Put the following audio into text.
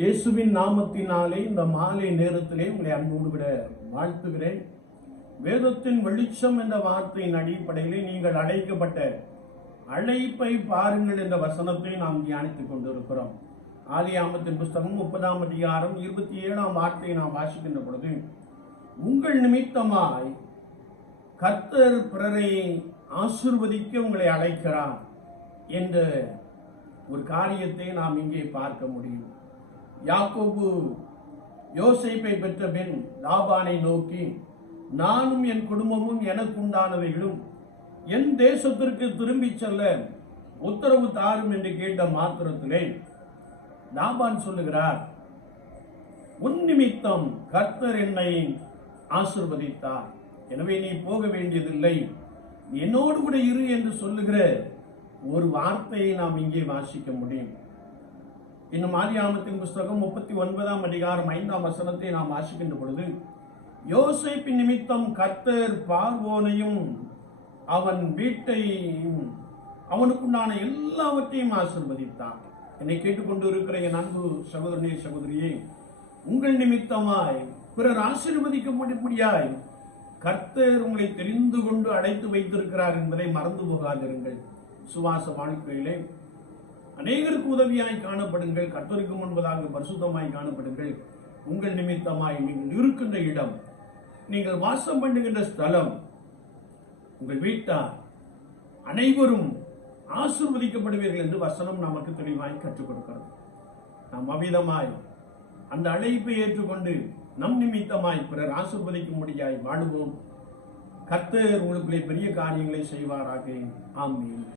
இயேசுவின் நாமத்தினாலே இந்த மாலை நேரத்திலே உங்களை அன்போடு விட வாழ்த்துகிறேன். வேதத்தின் வெளிச்சம் என்ற வார்த்தையின் அடிப்படையிலே நீங்கள் அழைக்கப்பட்ட அழைப்பை பாருங்கள் என்ற வசனத்தை நாம் தியானித்துக் கொண்டிருக்கிறோம். ஆதியாமத்தின் புஸ்தகம் முப்பதாம் அதிகாரம் இருபத்தி ஏழாம் வார்த்தையை நாம் வாசிக்கின்ற பொழுது உங்கள் நிமித்தமாய் கர்த்தர் பிறரை ஆசிர்வதிக்க உங்களை அழைக்கிறார் என்ற ஒரு காரியத்தை நாம் இங்கே பார்க்க முடியும். யாக்கோபு யோசைப்பை பெற்ற பின் லாபானை நோக்கி நானும் என் குடும்பமும் எனக்கு உண்டானவைகளும் என் தேசத்திற்கு திரும்பி செல்ல உத்தரவு தாரும் என்று கேட்ட மாத்திரத்திலே லாபான் சொல்லுகிறார் உன் நிமித்தம் கர்த்தர் என்னை ஆசிர்வதித்தார். எனவே நீ போக வேண்டியதில்லை. என்னோடு கூட இரு என்று சொல்லுகிற ஒரு வார்த்தையை நாம் இங்கே வாசிக்க முடியும். இன்னும் ஆதியாமத்தின் புஸ்தகம் முப்பத்தி ஒன்பதாம் அதிகாரம் ஐந்தாம் வசனத்தை நாம் வாசிக்கின்ற பொழுது யோசிப்பின் நிமித்தம் கர்த்தர் பார்வோனையும் அவன் வீட்டையும் அவனுக்குண்டான எல்லாவற்றையும் ஆசிர்வதித்தான் என்னை கேட்டுக்கொண்டு இருக்கிற என் அன்பு சகோதரனே சகோதரியே உங்கள் நிமித்தமாய் பிறர் ஆசீர்வதிக்க முடியாய் கர்த்தர் உங்களை தெரிந்து கொண்டு அடைத்து வைத்திருக்கிறார் என்பதை மறந்து போகாதிருங்கள். சுவாச வாழ்க்கையிலே அநேகருக்கு உதவியாய் காணப்படுங்கள் கர்த்தருக்கு முன்பதாக பரிசுத்தமாய் காணப்படுங்கள். உங்கள் நிமித்தமாய் நீங்கள் இருக்கின்ற இடம் நீங்கள் வாசம் பண்ணுகின்ற ஸ்தலம் உங்கள் வீட்டார் அனைவரும் ஆசிர்வதிக்கப்படுவீர்கள் என்று வசனம் நமக்கு தெளிவாய் கற்றுக் கொடுக்கிறது. நாம் அவ்விதமாய் அந்த அழைப்பை ஏற்றுக்கொண்டு நம் நிமித்தமாய் பிறர் ஆசிர்வதிக்கும்படியாய் வாடுவோம் கர்த்தர் உங்களுக்குள்ளே பெரிய காரியங்களை செய்வாராக. ஆமீன்.